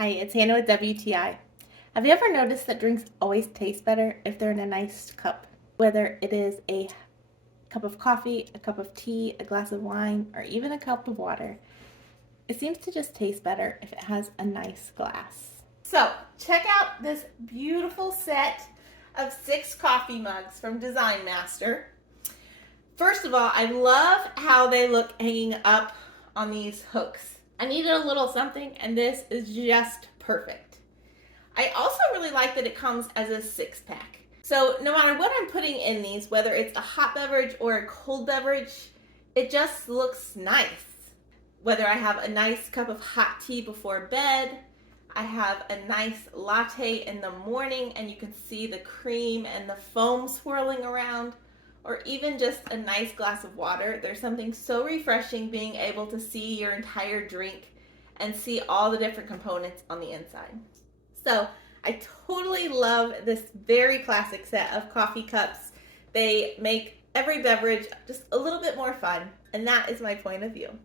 Hi, it's Hannah with WTI. Have you ever noticed that drinks always taste better if they're in a nice cup? Whether it is a cup of coffee, a cup of tea, a glass of wine, or even a cup of water, it seems to just taste better if it has a nice glass. So, check out this beautiful set of 6 coffee mugs from Design Master. First of all, I love how they look hanging up on these hooks. I needed a little something, and this is just perfect. I also really like that it comes as a 6-pack. So no matter what I'm putting in these, whether it's a hot beverage or a cold beverage, it just looks nice. Whether I have a nice cup of hot tea before bed, I have a nice latte in the morning and you can see the cream and the foam swirling around, or even just a nice glass of water. There's something so refreshing being able to see your entire drink and see all the different components on the inside. So I totally love this very classic set of coffee cups. They make every beverage just a little bit more fun, and that is my point of view.